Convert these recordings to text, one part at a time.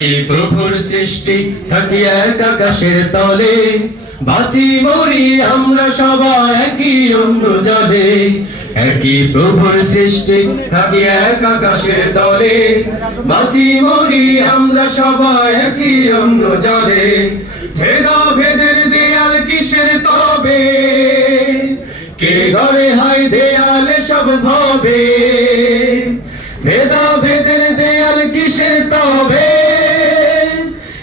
এই প্রভুর সৃষ্টি থাকি এক আকাশের তলে, বাঁচি মরি আমরা সবাই একই অন্য জলে। একই প্রভুর সৃষ্টি থাকি এক আকাশের তলে, বাঁচি মরি আমরা সবাই একই অন্য জলে। ভেদাভেদের দেয়াল কিসের তবে, কে গড়ে হয় দেয়াল সব ভাবে। ভেদাভেদের দেয়াল কিসের তবে,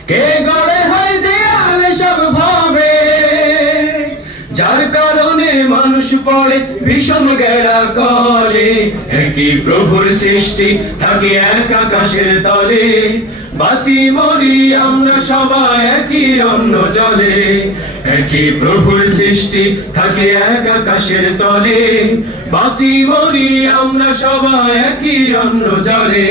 কে গড়ে হয় দেয়াল সব ভাবে। যার কারণে মানুষ পড়ে ভীষণ গেরা কলে। একই প্রভুর সৃষ্টি থাকি এক আকাশের তলে, বাঁচি মরি আমরা সবাই একই অন্য জলে। একই প্রভুর সৃষ্টি থাকি এক আকাশের তলে, বাঁচি মরি আমরা সবাই একই অন্য জলে।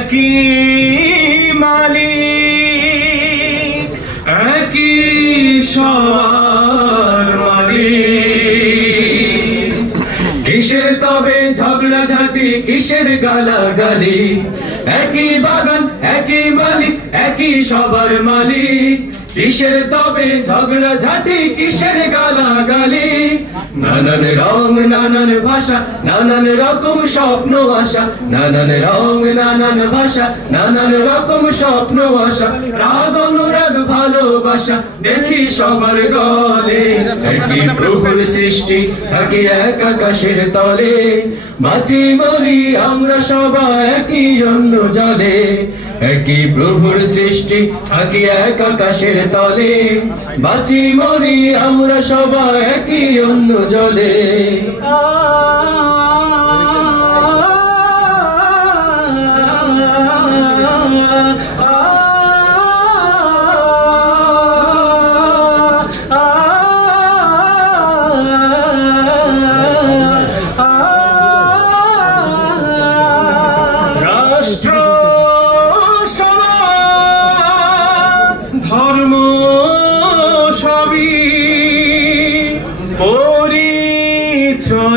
একই মালিক, একই সবার মালিক। কিসের তবে ঝগড়া ঝাঁটি, কিসের গালাগালি। একই বাগান, একই মালিক, একই সবার মালিক। কিসের তবে ঝগড়া ঝাঁটি, কিসের গালাগালি। নানান রং, নানান ভাষা, নানান রকম স্বপ্ন আশা। নানান রং, নানান ভাষা, নানান রকম স্বপ্ন আশা। রাগ অনুরাগ ভালোবাসা দেখি সবার গলে। একই প্রভুর সৃষ্টি থাকি এক আকাশের তলে, বাঁচি মরি আমরা সবাই একই অন্য জলে। একই প্রভুর সৃষ্টি থাকি এক আকাশের তলে, বাঁচি মরি আমরা সবাই একই অন্য জলে। রাষ্ট্র, ধর্ম সবই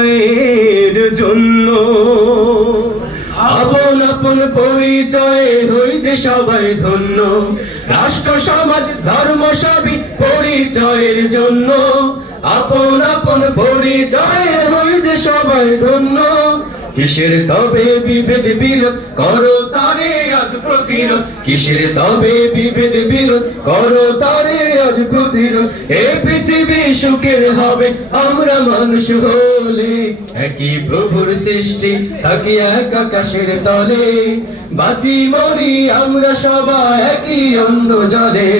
পরিচয়ের জন্য। আপন আপন পরিচয়ে হই যে সবাই ধন্য। রাষ্ট্র, সমাজ, ধর্ম সবই পরিচয়ের জন্য। আপন আপন পরিচয়ে হই যে সবাই ধন্য। কিসের তবে বিভেদ বিরোধ, করো তারে আজ প্রতিরোধ। কিসের তবে বিভেদ বিরোধ, করো তারে আজ প্রতিরোধ। এ পৃথিবী সুখের হবে আমরা মানুষ হলে। একই প্রভুর সৃষ্টি থাকি এক আকাশের তলে, বাঁচি মরি আমরা সবাই একই অন্য জলে।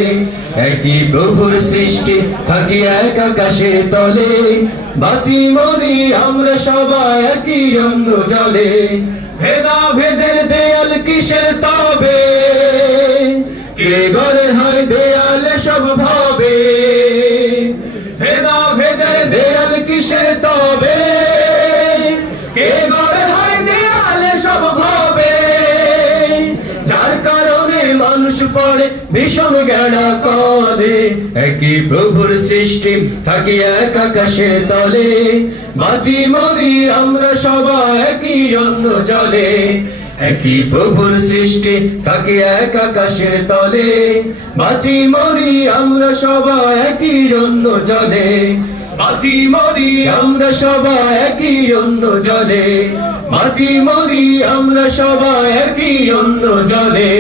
একই প্রভুর সৃষ্টি থাকি এক আকাশের তলে, বাঁচি মরি আমরা সবাই একই অন্য জলে। ভেদাভেদের দেয়াল কিসের তবে, কে গড়ে হয় দেয়াল সব ভাবে। ভেদাভেদের দেয়াল কিসের তবে, কে গড়ে হয় দেয়াল সব ভাবে। যার কারণে মানুষ পড়ে ভীষণ গেরা কলে। একই প্রভুর সৃষ্টি থাকি এক আকাশের তলে, বাঁচি মরি আমরা সবাই একই অন্য জলে। একই প্রভুর সৃষ্টি থাকি এক আকাশের তলে, বাঁচি মরি আমরা সবাই একই অন্য জলে। বাঁচি মরি আমরা সবাই একই অন্য জলে। বাঁচি মরি আমরা সবাই একই অন্য জলে।